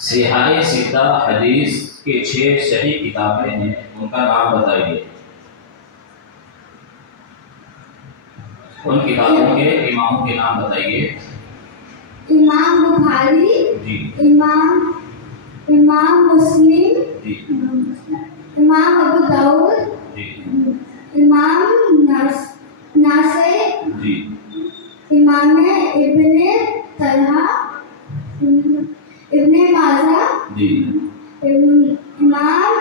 صحیح ستہ حدیث کے 6 صحیح کتابیں ہیں، ان کا نام بتائیے۔ ان کتابوں کے اماموں کے نام بتائیے۔ امام بخاری، جی امام مسلم، جی امام ابو داؤد، جی امام ناسائی، جی امام ابن طلحہ، ابن ماجہ، جی امام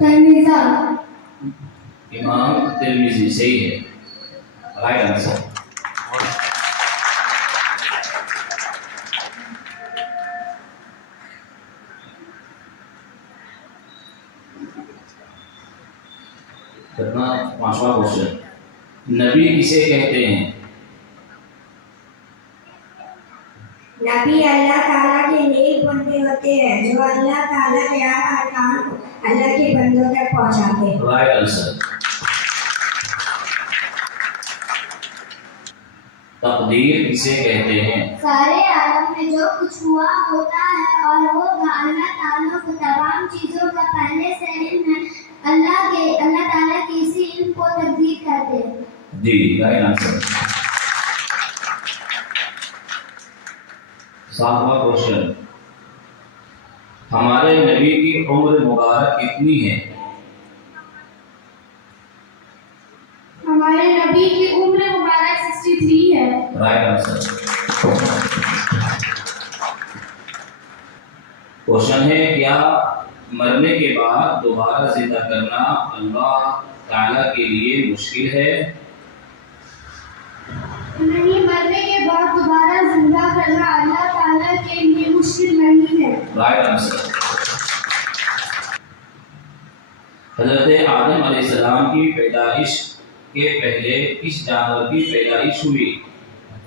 ترمذی۔ امام ترمذی صحیح ہے، رائٹ آنسر۔ پانچواں کوشچن، نبی کسے کہتے ہیں؟ نبی اللہ تعالیٰ کے نیک بندے ہوتے ہیں جو اللہ تعالیٰ کے ہر احکام کو اللہ کے بندوں تک پہنچاتے ہیں۔ Right answer. تقدیر کسے کہتے ہیں؟ سارے عالم میں جو کچھ ہوا ہوتا ہے اور ہوگا، اللہ تعالیٰ کو تمام چیزوں کا پہلے سے علم ہے۔ اللہ تعالیٰ کے اسی علم کو تقدیر کہتے ہیں۔ جی رائٹ آنسر۔ ساتواں کوشچن، ہمارے نبی کی عمر مبارک کتنی ہے؟ ہمارے نبی کی عمر مبارک 63 ہے۔ Right answer. کوشچن ہے، کیا مرنے کے بعد دوبارہ زندہ کرنا اللہ تعالیٰ کے لیے مشکل ہے؟ نہیں، مرنے کے بعد دوبارہ زندہ کرنا اللہ تعالیٰ کے لیے مشکل نہیں ہے۔ Right answer. حضرت آدم علیہ السلام کی پیدائش کے پہلے کس جانور کی پیدائش ہوئی؟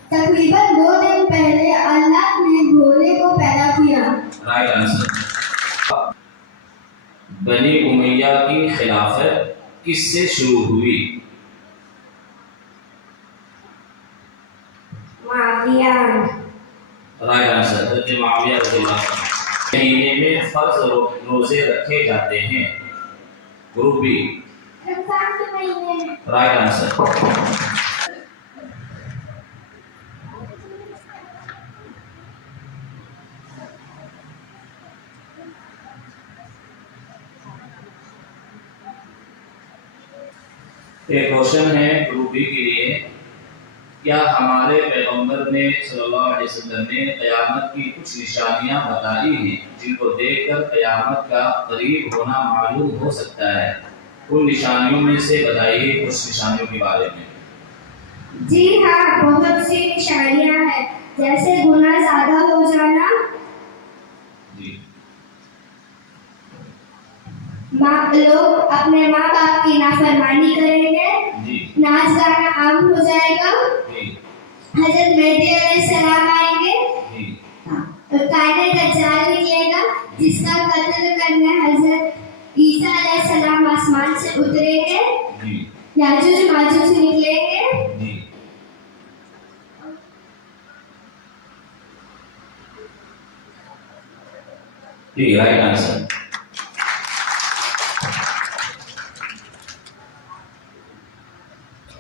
تقریباً 2 دن پہلے اللہ نے گھوڑے کو پیدا کیا۔ Right answer. بنی امیہ کی خلافت کس سے شروع ہوئی؟ معاویہ۔ رائٹ آنسر، حضرت معاویہ رضی اللہ عنہ۔ مہینے میں فرض روزے رکھے جاتے ہیں؟ Group B. رمضان کے مہینے میں۔ Right answer. ایک کوشچن ہے گروپ بی کے لیے، کیا ہمارے پیغمبر نے صلی اللہ علیہ وسلم نے قیامت کی کچھ نشانیاں بتائی ہیں جن کو دیکھ کر قیامت کا قریب ہونا معلوم ہو سکتا ہے؟ ان نشانیوں میں سے بتائیے کچھ نشانیوں کے بارے میں۔ جی ہاں، بہت سی نشانیاں ہیں، جیسے گناہ زیادہ ہو جانا، جی لوگ اپنے ماں باپ کی نافرمانی کریں گے، جی ناچ گانا عام ہو جائے گا، جی حضرت مہدی علیہ السلام آئیں گے، جی قائد دجال نکلے گا جس کا قتل کرنے حضرت عیسیٰ علیہ السلام آسمان سے اتریں گے، جی یاجوج ماجوج نکلیں گے۔ جی جی رائٹ آنسر۔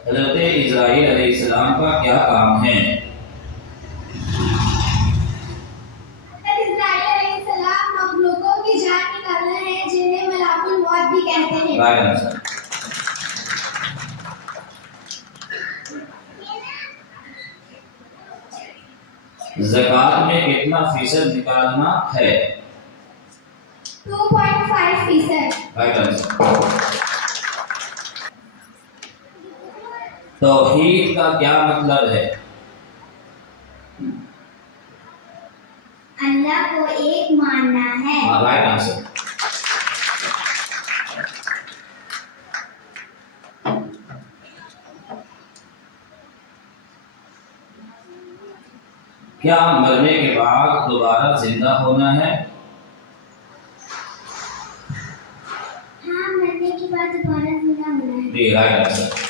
حضرت اسرائیل علیہ السلام کا کیا کام ہے؟ اسرائیل علیہ السلام مخلوقوں کی جان نکالنا ہے جنہیں ملاک الموت بھی کہتے ہیں۔ Right answer. زکوٰۃ میں کتنا فیصد نکالنا ہے؟ 2.5%۔ Right answer. توحید کا کیا مطلب ہے؟ اللہ کو ایک ماننا ہے۔ Right answer. کیا مرنے کے بعد دوبارہ زندہ ہونا ہے؟ ہاں، مرنے کے بعد دوبارہ زندہ ہونا ہے۔ جی رائٹ آنسر۔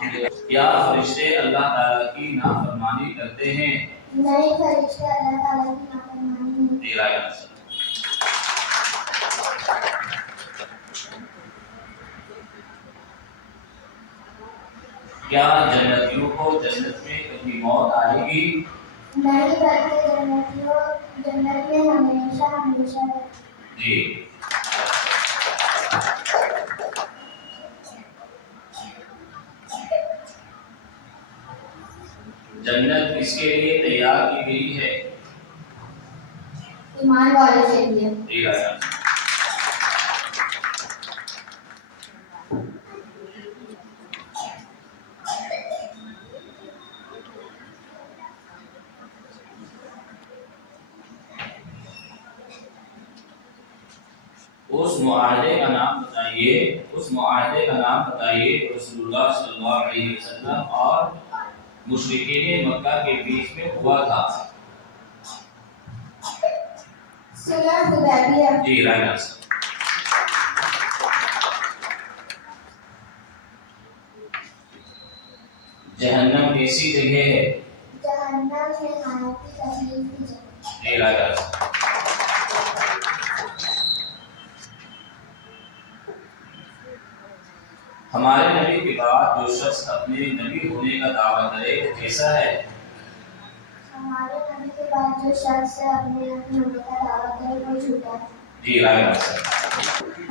کیا فرشتے اللہ تعالیٰ کی نافرمانی کرتے ہیں؟ نہیں، فرشتے اللہ تعالیٰ کی نافرمانی نہیں۔ تیرا آنسر۔ کیا جنتیوں کو جنت میں کبھی موت آئے گی؟ نہیں، بلکہ جنتیوں جنت میں ہمیشہ ہمیشہ رہیں۔ جی۔ جنت کس کے لیے تیار کی گئی ہے؟ ایمان والے کے لیے۔ تیرا آنسر۔ اس معاہدے کا نام بتائیے، اس معاہدے کا نام بتائیے رسول اللہ صلی اللہ علیہ وسلم اور مشرکین مکہ کے بیچ میں ہوا تھا۔ صلح حدیبیہ۔ جی رائٹ آنسر۔ جہنم کیسی جگہ ہے؟ جہنم میں حیاتی تکلیف کی جگہ۔ جی رائٹ آنسر۔ ہمارے نبی کے بعد جو شخص اپنے نبی ہونے کا دعویٰ کرے وہ کیسا ہے؟ ہمارے نبی کے بعد جو شخص اپنے نبی ہونے کا دعویٰ کرے وہ جھوٹا ہے۔ جی right answer.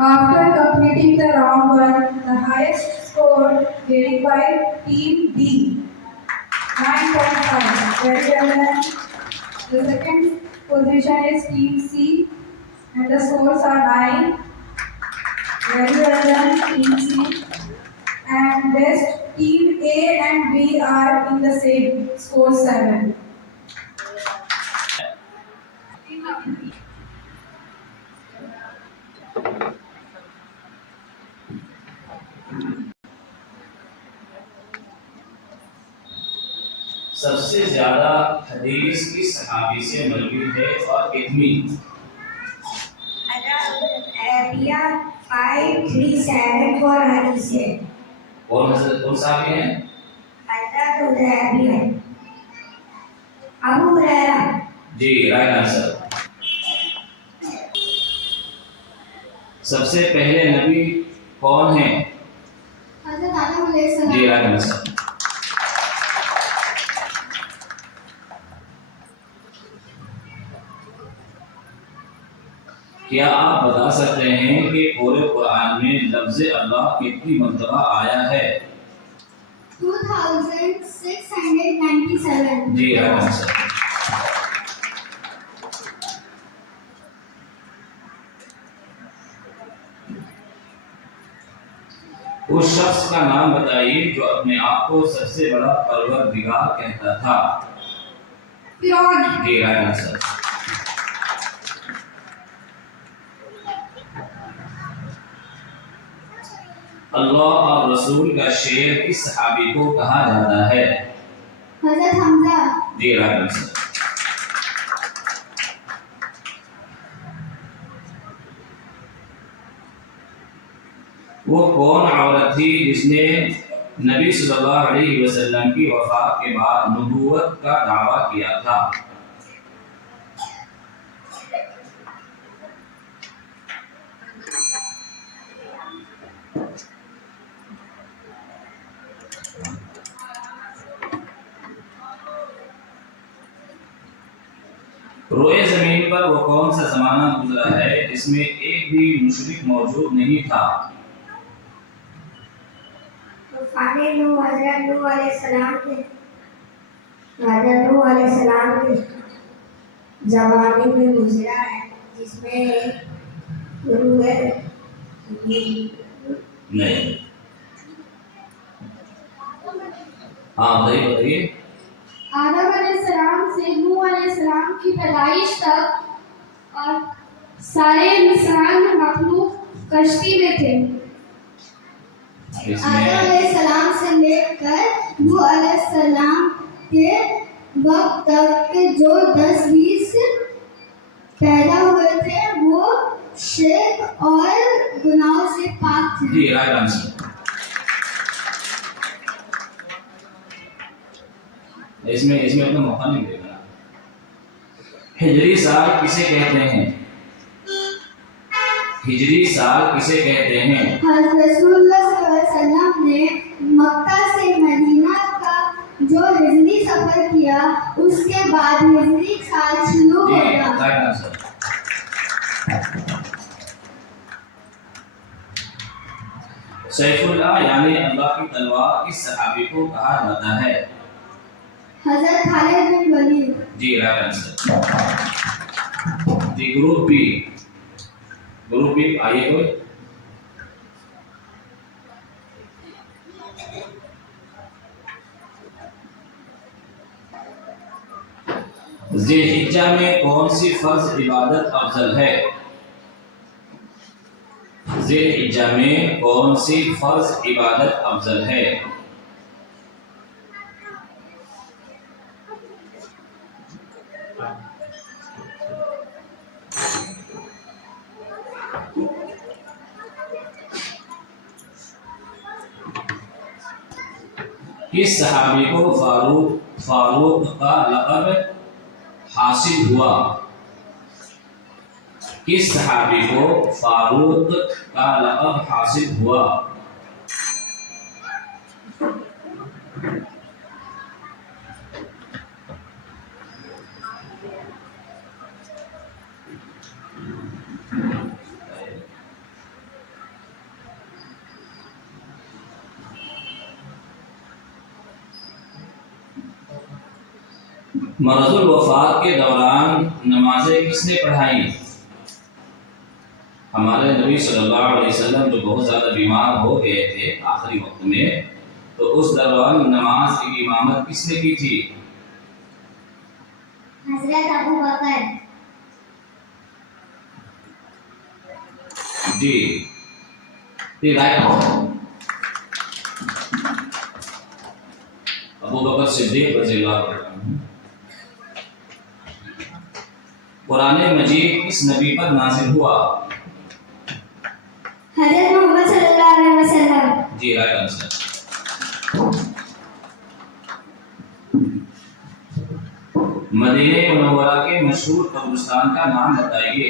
After completing the round 1, the highest score gained by Team B, 9.5. Very well done. The second position is Team C, and the scores are 9. Very well done, Team C. And best Team A and B are in the same score 7. سب سے زیادہ حدیث کس صحابی سے مروی ہے اور کتنی؟ Arabia 537 for Hadith. کون صحابی ہیں؟ Arabia. Abu Hurairah. جی رائٹ آنسر۔ سب سے پہلے نبی کون ہیں؟ حضرت آدم علیہ السلام۔ جی رائٹ آنسر۔ کیا آپ بتا سکتے ہیں کہ پورے قرآن میں لفظ اللہ کتنی مرتبہ آیا ہے؟ 2697۔ جی رائٹ آنسر۔ اس شخص کا نام بتائیے جو اپنے آپ کو سب سے بڑا پروردگار کہتا تھا۔ فرعون. جی رائٹ آنسر۔ اللہ اور رسول کا شیر کس صحابی کو کہا جاتا ہے؟ حضرت حمزہ۔ جی رائٹ آنسر۔ وہ کون عورت تھی جس نے نبی صلی اللہ علیہ وسلم کی وفات کے بعد نبوت کا دعویٰ کیا تھا؟ روئے زمین پر وہ کون سا زمانہ گزرا ہے جس میں ایک بھی مشرک موجود نہیں تھا؟ طوفان نوح حضرت نوح علیہ السلام کے زمانے میں گزرا ہے، جس میں نہیں۔ ہاں بتائیے۔ آدم علیہ السلام سے نوح علیہ السلام کی پیدائش تک اور سارے انسان مخلوق کشتی میں تھے۔ آدم علیہ السلام سے لے کر نوح علیہ السلام کے وقت تک کے جو 10-20 پیدا ہوئے تھے وہ شرک اور گناہوں سے پاک تھے۔ جی رائٹ آنسر۔ اس میں اپنا موقع نہیں دے گا. ہجری سال کسے کہتے ہیں؟ ہجری سال کسے کہتے ہیں؟ حضرت رسول اللہ صلی اللہ علیہ وسلم نے مکہ سے مدینہ کا جو ہجری سفر کیا اس کے بعد ہجری سال شروع ہوگا. سیف اللہ یعنی اللہ کی تلوار کس صحابی کو کہا جاتا ہے؟ حضرت خالد بن ولید. جی رائٹ آنسر. جی گروپ بی آئیے کوئی. ذی الحجہ میں کون سی فرض عبادت افضل ہے؟ ذی الحجہ میں کون سی فرض عبادت افضل ہے؟ کس صحابی کو فاروق کا لقب حاصل ہوا؟ کس صحابی کو فاروق کا لقب حاصل ہوا؟ مرض الوفات کے دوران نمازیں کس نے پڑھائی؟ ہمارے نبی صلی اللہ علیہ وسلم جو بہت زیادہ بیمار ہو گئے تھے آخری وقت میں، تو اس دوران نماز کی امامت کس نے کی تھی؟ حضرت ابو بکر. جی رائٹ. ابو بکر صدیق رضی اللہ عنہ. قرآن مجید کس نبی پر نازل ہوا؟ حضرت محمد صلی اللہ علیہ وسلم. جی رائٹ آنسر. مدینہ منورہ کے مشہور قبرستان کا نام بتائیے.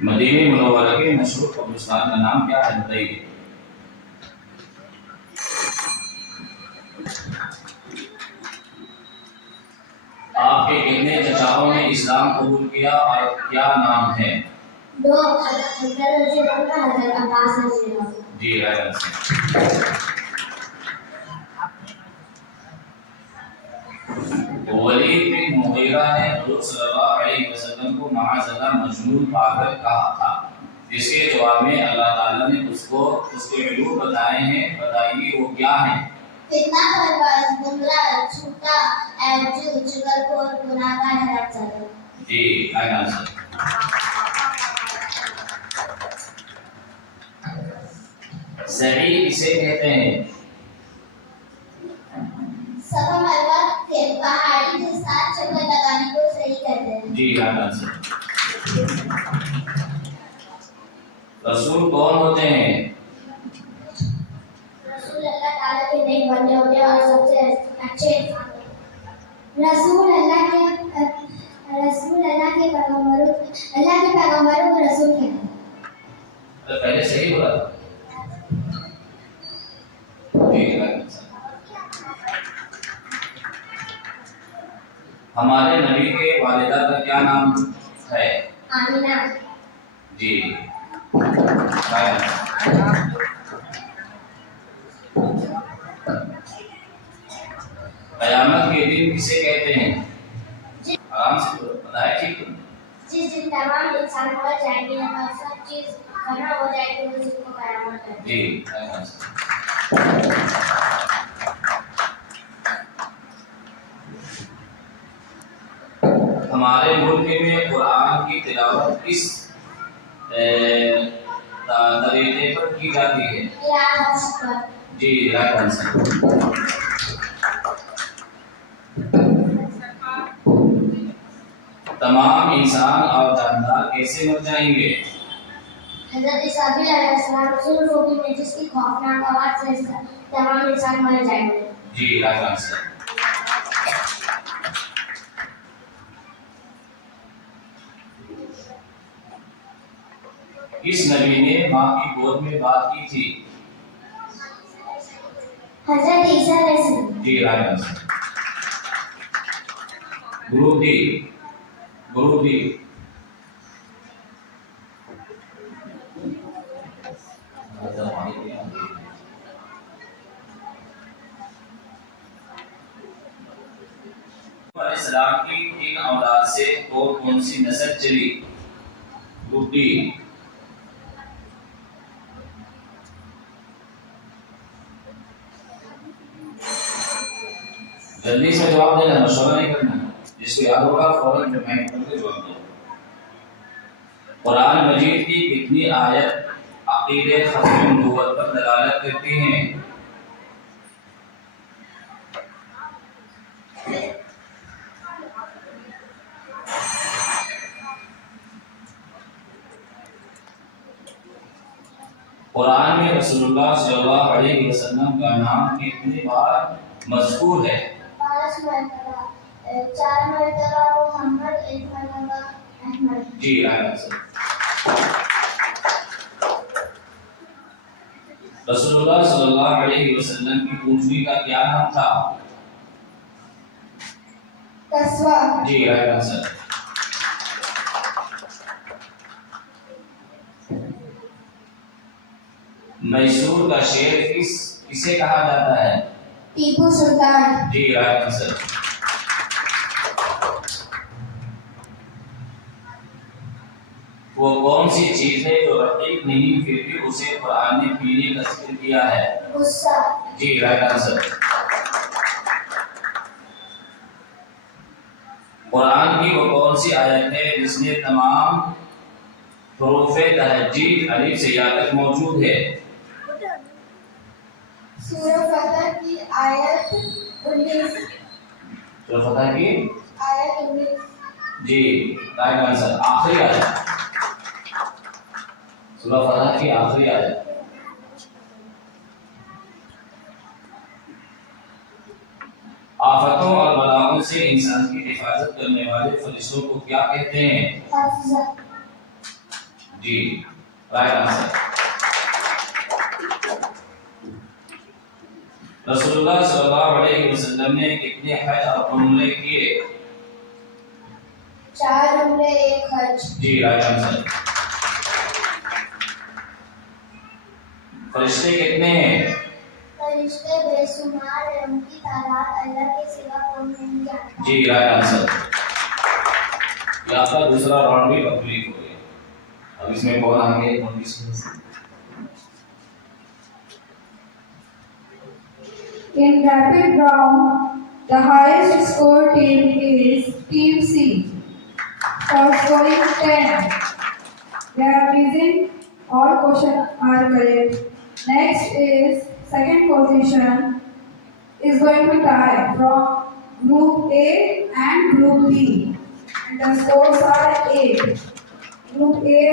مدینہ منورہ کے مشہور قبرستان کا نام کیا ہے بتائیے. آپ کے کتنے چچاؤں نے اسلام قبول کیا اور کیا نام ہے؟ 2. حضرت رضی اللہ عنہ، حضرت عباس رضی اللہ عنہ. جی رائٹ آنسر. ولید بن مغیرہ نے حضور صلی اللہ علیہ وسلم کو معاذ اللہ مجنون پاگل کہا تھا، جس کے جواب میں اللہ تعالیٰ نے اس کے علوم بتائے ہیں. بتائیے وہ کیا ہیں؟ فتنہ پرواز، گمراہ، جھوٹا، عیب، چغلخور، گناہگار، حرام زدہ. جی رائٹ آنسر. صحیح کسے کہتے ہیں؟ صفا مروہ کے پہاڑی کے ساتھ چکر لگانے کو صحیح کہتے ہیں. جی رائٹ آنسر. رسول کون ہوتے ہیں؟ رسول اللہ تعالیٰ کے نیک بندے ہوتے ہیں اور سب سے اچھے انسان. رسول اللہ کے پیغمبروں کو رسول کہتے ہیں. پہلے صحیح بولا تھا. ہمارے نبی کے والدہ کا کیا نام ہے؟ آمینہ. جی قیامت کے دن کسے کہتے ہیں؟ آرام سے بتائیں. ٹھیک ہے. جس دن تمام انسان مر جائیں گے اور سب چیز فنا ہو جائے گی، اس دن کو قیامت کہتے ہیں. جی ہمارے ملک میں قرآن کی تلاوت کس طریقے پر کی جاتی ہے؟ جی رائٹ آنسر. تمام انسان اور جاندار کیسے مر جائیں گے؟ حضرت اسرافیل علیہ السلام رسول روبی میں جس کی خوفناک آواز سے تمام انسان مر جائیں گے. جی رائٹ آنسر. کس نبی نے ماں کی گود میں بات کی تھی؟ حضرت عیسیٰ علیہ السلام. جی right answer. Group D. Group D. علیہ السلام کی 3 اولاد سے کون سی نسل چلی؟ Group D. جلدی سے جواب دینا، مشورہ نہیں کرنا. جس کو یاد ہوگا فوراً کمنٹ کر کے جواب دو. قرآن مجید کی کتنی آیت عقیدے ختم نبوت پر دلالت کرتی ہیں؟ قرآن میں رسول اللہ صلی اللہ علیہ وسلم کا نام کتنی بار مذکور ہے؟ 5 مرتبہ. 4 مرتبہ محمد، 1 مرتبہ احمد. جی رائٹ آنسر. رسول اللہ صلی اللہ علیہ وسلم کی پوچھنے کا کیا نام تھا؟ قصوہ. جی رائٹ آنسر. میسور کا شیر کسے کہا جاتا ہے؟ ٹیپو سلطان. جی رائٹ آنسر. وہ کون سی چیز ہے جو رقیق نہیں پھر بھی اسے قرآن نے پینے کا ذکر کیا ہے؟ غصہ. جی رائٹ آنسر. قرآن کی وہ کون سی آیت ہے جس میں تمام حروف تہجی الف سے یا تک موجود ہے؟ سورہ فتح کی آیت 19. سورہ فتح کی آیت 19. جی رائٹ آنسر. آخری آیت. سورہ فتح کی آخری آیت. آفتوں اور بلاؤں سے انسان کی حفاظت کرنے والے فرشتوں کو کیا کہتے ہیں؟ حافظہ. جی رائٹ آنسر. رسول اللہ صلی اللہ علیہ وسلم نے کتنے حج اور عمرے کیے؟ 4 عمرے 1 حج. جی رائٹ آنسر. فرشتے کتنے ہیں؟ فرشتے بے شمار ہیں، ان کی تعداد اللہ کے سوا کوئی نہیں جانتا. جی رائٹ آنسر. یہ آپ کا دوسرا راؤنڈ بھی کمپلیٹ ہو گیا. اب اس میں کون آگے نوٹس کریں؟ In rapid round, the highest score team is Team C for scoring 10. They are missing all questions are correct. Next is second position is going to tie from Group A and Group B. And the scores are 8. Group A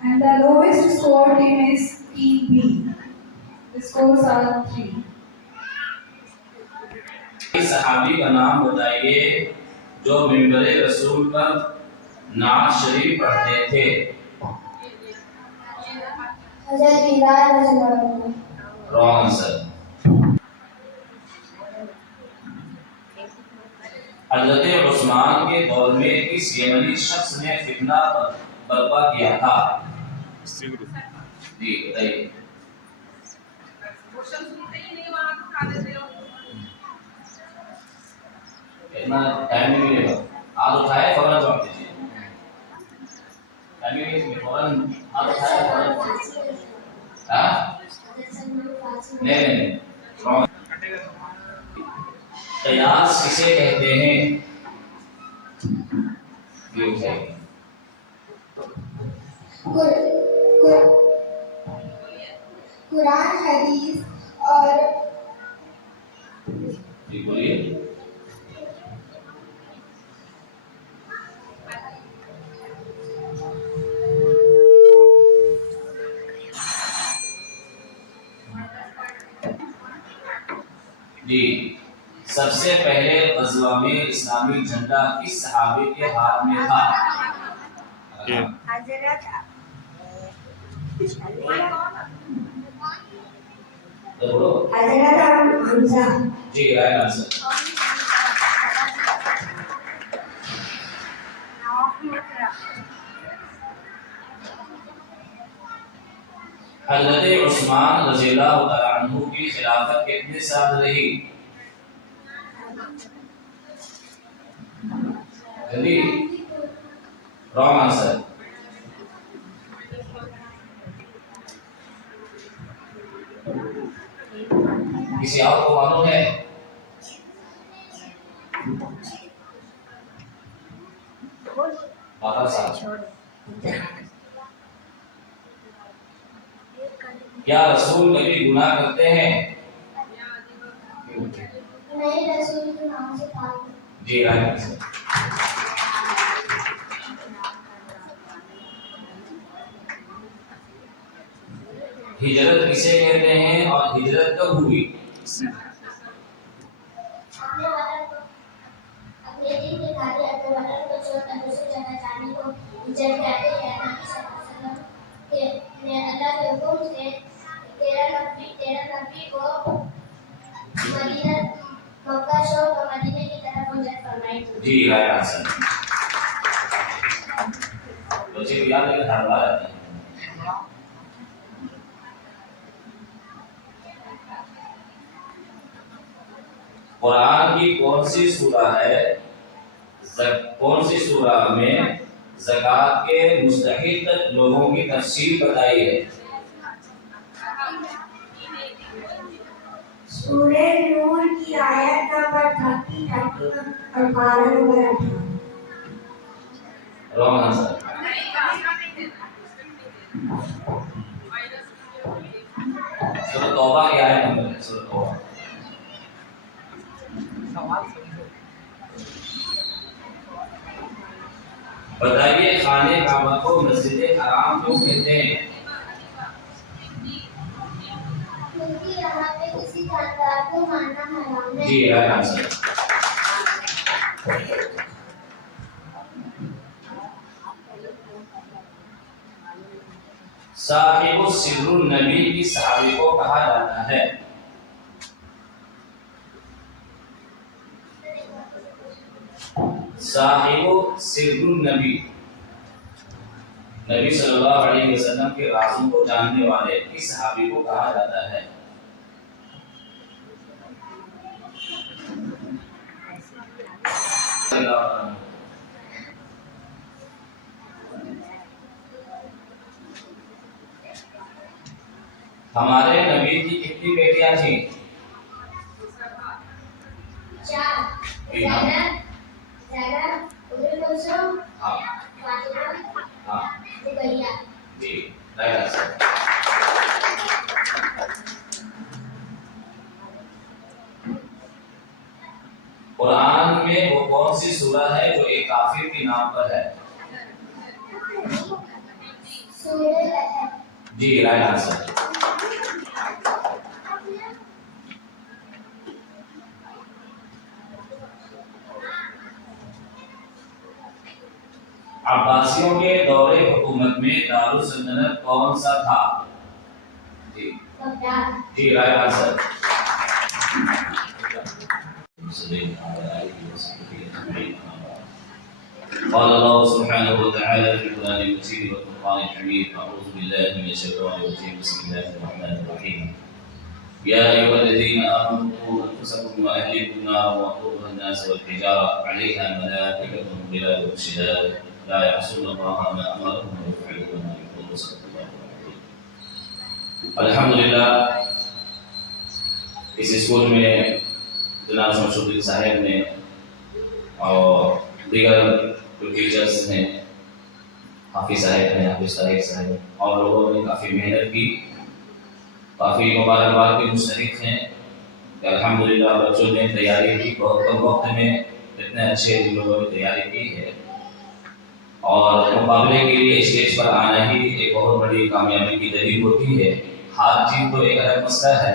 And the lowest score team is Team B. The scores are 3. اس صحابی کا نام بتائیے جو منبر رسول پر نعت شریف پڑھتے تھے. حضرت بلال رضی اللہ عنہ. Wrong answer. حضرت عثمان کے دور میں کس یمنی شخص نے فتنہ برپا کیا تھا؟ جی بتائیے. اتنا ٹائم نہیں ملے گا. آپ اٹھائے فوراً جواب دیجیے. ٹائم نہیں ملے فوراً آپ اٹھائے فوراً. ہاں نہیں رانگ. قیاس کسے کہتے ہیں؟ یہ بتائیے. قرآن حدیث اور جی بولیے. جی سب سے پہلے غزوہ میں اسلامی جھنڈا کس صحابی کے ہاتھ میں تھا؟ حضرت حمزہ. جی رائٹ آنسر. حضرت عثمان رضی اللہ تعالیٰ عنہ کی خلافت کتنے سال رہی؟ جلدی. Wrong answer. کسی اور کو معلوم ہے؟ بارہ سال. کیا رسول کبھی گناہ کرتے ہیں؟ نہیں، رسول کے نام سے پاک. جی رائٹ آنسر. ہجرت کسے کہتے ہیں اور ہجرت کب ہوئی؟ اپنے وطن کو، اپنے دین کے خاطر اپنے وطن کو چھوڑ کر دوسری جگہ جانے کو ہجرت کہتے ہیں. نبی صلی اللہ علیہ وسلم نے اللہ کے حکم سے 13 نبی کو مدینہ مکہ چھوڑ کر مدینے کی طرف ہجرت فرمائی تھی. جی رائٹ آنسر. بچے کو یاد ہے کہ ہر بار آتے ہیں. قرآن کی کون سی سورہ ہے، کون سی سورہ میں زکوٰۃ کے مستحق لوگوں کی تفصیل بتائی ہے؟ سورہ نور کی آیت نمبر 30 اور پارہ نمبر 18. Wrong answer. سورہ توبہ کی آیت نمبر ہے. سورہ توبہ. بتائیے خانہ کعبہ کو مسجد حرام کیوں کہتے ہیں؟ کیونکہ یہاں پہ کسی جاندار کو مارنا حرام ہے. جی رائٹ آنسر. صاحب سر النبی کس صحابی کو کہا جاتا ہے؟ صاحب سر النبی، نبی صلی اللہ علیہ وسلم کے رازوں کو جاننے والے کس صحابی کو کہا جاتا ہے؟ ہمارے نبی کی کتنی بیٹیاں تھیں؟ 4. زینب، ام کلثوم، ہاں فاطمہ، ہاں رقیہ. جی رائٹ آنسر. قرآن میں وہ کون سی سورہ ہے جو ایک کافر کے نام پر ہے؟ سورہ لہب. جی رائٹ آنسر. عباسیوں کے دور حکومت میں دارالسلطنت کون سا تھا؟ جی بغداد. جی رائٹ آنسر. قال الله سبحانه وتعالى في القرآن المجيد والفرقان الحميد: أعوذ بالله من الشيطان الرجيم، بسم الله الرحمن الرحيم. يا أيها الذين آمنوا قوا أنفسكم وأهليكم نارا وقودها الناس والحجارة عليها ملائكة غلاظ شداد لا يعصون الله ما أمرهم ويفعلون ما يؤمرون. صدق الله العظيم. الحمدللہ اس اسکول میں جناب شمشدین صاحب نے اور دیگر جو ٹیچرز ہیں، حافظ صاحب ہیں، حافظ طاہر صاحب اور لوگوں نے کافی محنت کی، کافی مبارکباد کے مستحق ہیں کہ الحمدللہ بچوں نے تیاری کی، بہت کم وقت میں اتنے اچھے لوگوں نے تیاری کی ہے اور مقابلے کے لیے اسٹیج پر آنا ہی ایک بہت بڑی کامیابی کی دلیل ہوتی ہے. ہار جیت تو ایک الگ مسئلہ ہے،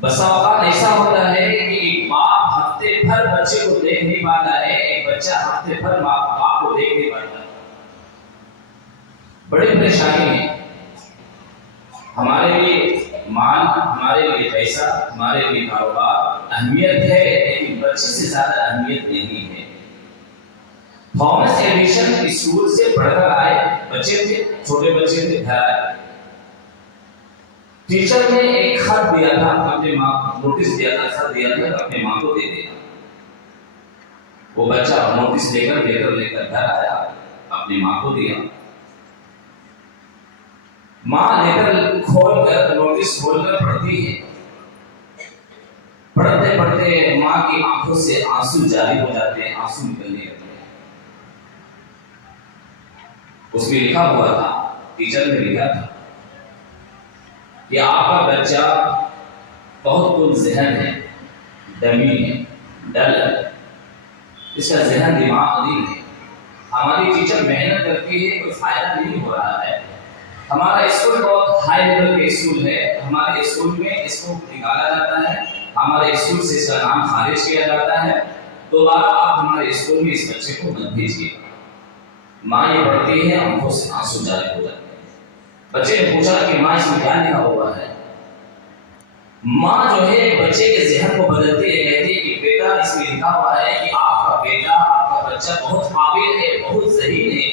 بسا اوقات ایسا ہوتا ہے کہ ایک باپ ہفتے بھر بچے کو دیکھ نہیں پاتا ہے، ایک بچہ ہفتے بھر باپ کو دیکھ نہیں پاتا، بڑی پریشانی ہے۔ ہمارے لیے مال، ہمارے لیے پیسہ، ہمارے لیے کاروبار اہمیت ہے، لیکن بچے سے زیادہ اہمیت نہیں ہے۔ تھامس ایڈیشن اسکول سے پڑھ کر آئے، بچے تھے، چھوٹے بچے تھے، گھر آئے، ٹیچر نے ایک خط دیا تھا اپنے ماں، نوٹس دیا تھا، خط دیا تھا اپنے ماں کو دے دے۔ وہ بچہ نوٹس لے کر گھر آیا، اپنی ماں کو دیا۔ ماں لے کر نوٹس کھول کر پڑھتی ہے، پڑھتے پڑھتے ماں کی آنکھوں سے آنسو جاری ہو جاتے ہیں، آنسو نکلنے لگتے ہیں۔ اس میں لکھا ہوا تھا، ٹیچر نے لکھا تھا کہ آپ کا بچہ بہت کم ذہن ہے، ڈمی ہے، ڈل ہے، اس کا ذہن دماغ نہیں ہے۔ ہماری ٹیچر محنت کرتی ہے، کوئی فائدہ نہیں ہو رہا ہے۔ ہمارا اسکول بہت ہائی لیول کے اسکول ہے، ہمارے اسکول میں اس کو نکالا جاتا ہے، ہمارے اسکول سے اس کا نام خارج کیا جاتا ہے، دوبارہ آپ ہمارے اسکول میں اس بچے کو مت بھیجیے۔ ماں یہ پڑھتی ہے، آنکھوں سے آنسو جاری ہو جاتے ہیں۔ بچے نے پوچھا کہ ماں اس میں کیا لکھا ہوا ہے؟ ماں جو ہے بچے کے ذہن کو بدلتی ہے، کہتی ہے کہ بیٹا اس میں لکھا ہوا ہے کہ آپ کا بیٹا، آپ کا بچہ بہت قابل ہے، بہت ذہین ہے،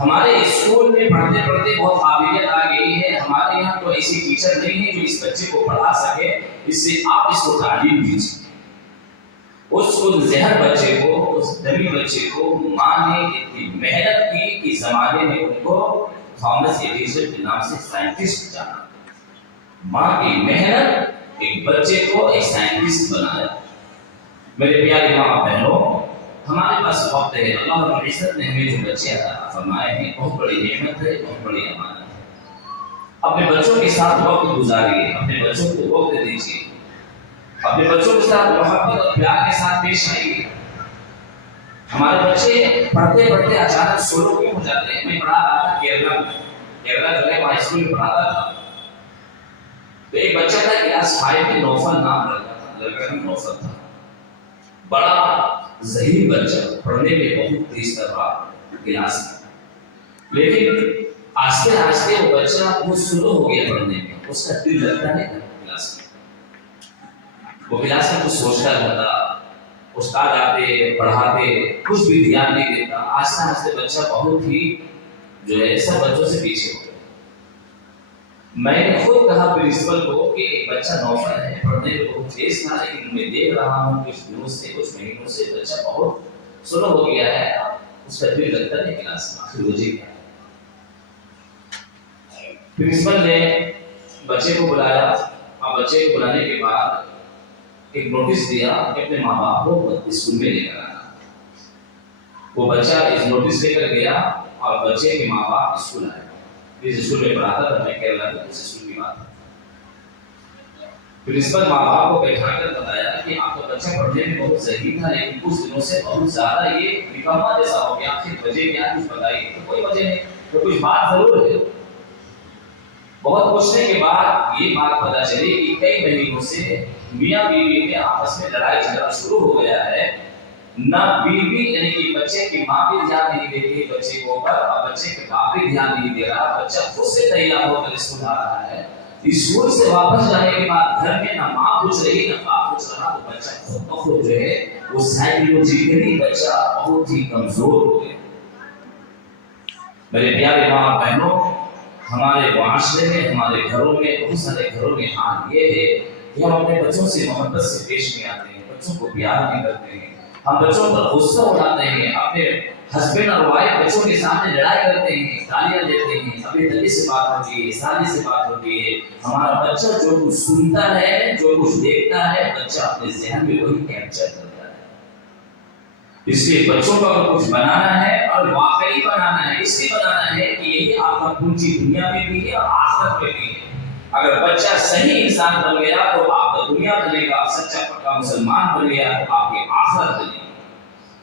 ہمارے اسکول میں پڑھتے پڑھتے بہت قابلیت آ گئی ہے، ہمارے یہاں تو ایسی ٹیچر نہیں ہے جو اس بچے کو پڑھا سکے، اس سے آپ اس کو تعلیم دیجیے۔ اس ذہن بچے کو، اس دمی بچے کو ماں نے اتنی محنت کی کہ زمانے میں ان کو تھامس ایڈیسن کے نام سے سائنٹسٹ جانا۔ ماں کی محنت ایک بچے کو ایک سائنٹسٹ بنایا۔ میرے پیارے ماں بہنوں، ہمارے پاس وقت ہے، اللہ رب العزت نے ہمیں جو بچے عطا فرمائے ہیں بہت بڑی نعمت ہے، بہت بڑی امانت ہے۔ اپنے بچوں کے ساتھ وقت گزاریے، اپنے بچوں کو وقت دیجیے، اپنے بچوں کے ساتھ محبت اور پیار کے ساتھ پیش آئیے۔ ہمارے بچے پڑھتے پڑھتے اچانک سولو کیوں ہو جاتے ہیں؟ میں پڑھا رہا تھا کیرلا میں، کیرلا جو ہے وہاں اسکول میں پڑھاتا تھا، تو ایک بچہ تھا کلاس 5 میں، نوفل نام رکھا تھا، لڑکا کا نوفل تھا، بڑا ذہین بچہ، پڑھنے میں بہت تیز تر کلاس میں، لیکن آہستہ آہستہ وہ بچہ بہت سلو ہو گیا پڑھنے میں، اس کا دل لگتا نہیں تھا کلاس میں، وہ کلاس میں کچھ سوچتا رہتا، استاد آتے پڑھاتے کچھ بھی دھیان نہیں دیتا، آہستہ آہستہ بچہ بہت ہی جو ہے سب بچوں سے پیچھے ہو گیا۔ میں نے خود کہا پرنسپل کو کہ ایک بچہ نوفل ہے، پڑھنے میں بہت تیز تھا، لیکن میں دیکھ رہا ہوں کچھ دنوں سے، کچھ مہینوں سے بچہ بہت سلو ہو گیا ہے، اس کا دل لگتا نہیں کلاس میں، آخر وجہ کیا ہے؟ پرنسپل نے بچے کو بلایا، اور بچے کو بلانے کے بعد ایک نوٹس دیا کہ اپنے ماں باپ کو اسکول میں لے کر آنا۔ وہ بچہ اس نوٹس لے کر گیا اور بچے کے ماں باپ اسکول آئے۔ جس اسکول میں پڑھاتا تھا میں کیرلا میں، اس اسکول کی بات ہے۔ پرنسپل ماں باپ کو بیٹھا کر بتایا کہ آپ کا بچہ پڑھنے میں بہت ذہین تھا، لیکن کچھ دنوں سے بہت زیادہ یہ نکما جیسا ہو گیا، آخر وجہ کیا کچھ بتائیے؟ تو کوئی وجہ نہیں، تو کچھ بات ضرور ہے۔ بہت پوچھنے کے بعد یہ بات پتہ چلی کہ کئی مہینوں سے میاں بیوی میں آپس میں لڑائی جھگڑا شروع ہو گیا ہے، نہ بیوی یعنی کہ بچے کی ماں بھی دھیان نہیں دیتی بچے کو اوپر، اور بچے کے باپ بھی دھیان نہیں دے رہا، بچہ خود سے تیار ہو کر اسکول آ رہا ہے، اسکول سے واپس جانے کے بعد گھر میں نہ ماں پوچھ رہی نہ باپ پوچھ رہا، تو بچہ خود بخود جو ہے وہ سائیکولوجیکلی بچہ بہت ہی کمزور ہو گیا۔ میرے پیارے ماں بہنوں، ہمارے معاشرے میں، ہمارے گھروں میں، بہت سارے گھروں میں حال یہ ہے کہ ہم اپنے بچوں سے محبت سے پیش نہیں آتے ہیں، بچوں کو پیار نہیں کرتے ہیں، ہم بچوں پر غصہ اڑاتے ہیں، اپنے ہسبینڈ اور وائف بچوں کے سامنے لڑائی کرتے ہیں، گالیاں دیتے ہیں، ابھی تبھی سے بات ہوتی ہے، سالی سے بات ہوتی ہے، ہمارا بچہ جو کچھ سنتا ہے، جو کچھ دیکھتا ہے، بچہ اپنے ذہن میں وہی کیپچر کرتا ہے۔ اس لیے بچوں کو اگر کچھ بنانا ہے اور واقعی بنانا ہے، اس لیے بنانا ہے کہ یہی آپ کا پونجی دنیا میں بھی ہے اور آخرت میں بھی ہے۔ اگر بچہ صحیح انسان بن گیا تو آپ کا دنیا بنے گا، سچا پکا مسلمان بن گیا تو آپ کی آخرت بنے گی۔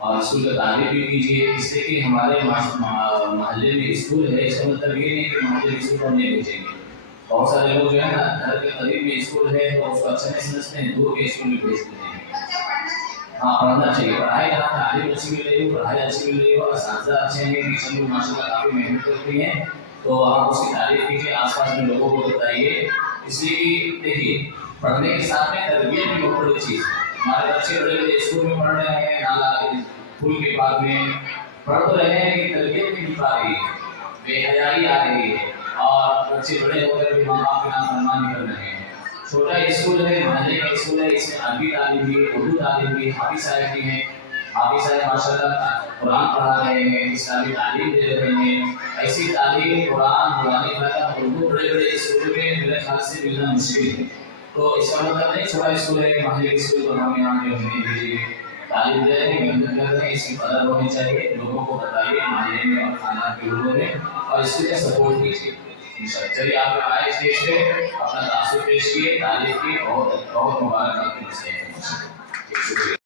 اور اسکول کا تعریف بھی کیجیے، اس لیے کہ ہمارے محلے میں اسکول ہے، اس کا مطلب یہ نہیں کہ محلے میں اسکول ہم نہیں بھیجیں گے۔ بہت سارے لوگ جو ہے نا گھر کے قریب میں اسکول ہے تو اس کو اچھا نہیں سمجھتے ہیں، دور کے اسکول میں بھیج دیتے ہیں۔ بچہ پڑھنا چاہیے۔ ہاں پڑھنا چاہیے، پڑھائی کرنا، تعلیم اچھی مل رہی ہو، پڑھائی اچھی مل رہی ہو، اساتذہ اچھے ہیں، ٹیچر لوگ ماشاء اللہ کافی محنت کرتی ہیں، تو آپ اس کی تعریف کیجیے، آس پاس میں لوگوں کو بتائیے، اس لیے کہ دیکھیے پڑھنے کے ساتھ میں تربیت بھی بہت بڑی چیز ہے۔ ہمارے بچے بڑے بڑے اسکول میں پڑھ رہے ہیں، نالا پھول کے پاس میں پڑھ تو رہے ہیں لیکن تربیت نہیں مل پا رہی ہے، بے حیائی آ رہی ہے، اور بچے بڑے ہو کر بھی ماں باپ کا نافرمانی کر رہے ہیں۔ چھوٹا اسکول ہے، محلے کا اسکول ہے، اس میں عربی تعلیم بھی، اردو تعلیم بھی، حافظ صاحب بھی ہیں، حافظ صاحب ماشاء اللہ قرآن پڑھا رہے ہیں، اسلامی تعلیم دے رہے ہیں۔ ایسی تعلیم قرآن اردو بڑے بڑے اسکولوں میں میرے خیال سے ملنا مشکل ہے، تو اس کا مطلب نہیں چھوٹا اسکول ہے کہ محلے کے اسکول کو ہم یہاں پہ نہیں بھیجیں گے۔ تعلیم دے رہے ہیں، محنت کر رہے ہیں، اس کی قدر ہونی چاہیے، لوگوں کو بتائیے محلے میں اور خاندان کے لوگوں میں، اور اس کے لیے سپورٹ کیجیے۔ چلیے آپ نے آئے اسٹیج پہ اپنا تاثر پیش کیے، تعریف کی، بہت بہت مبارک آپ کے لیے۔ شکریہ۔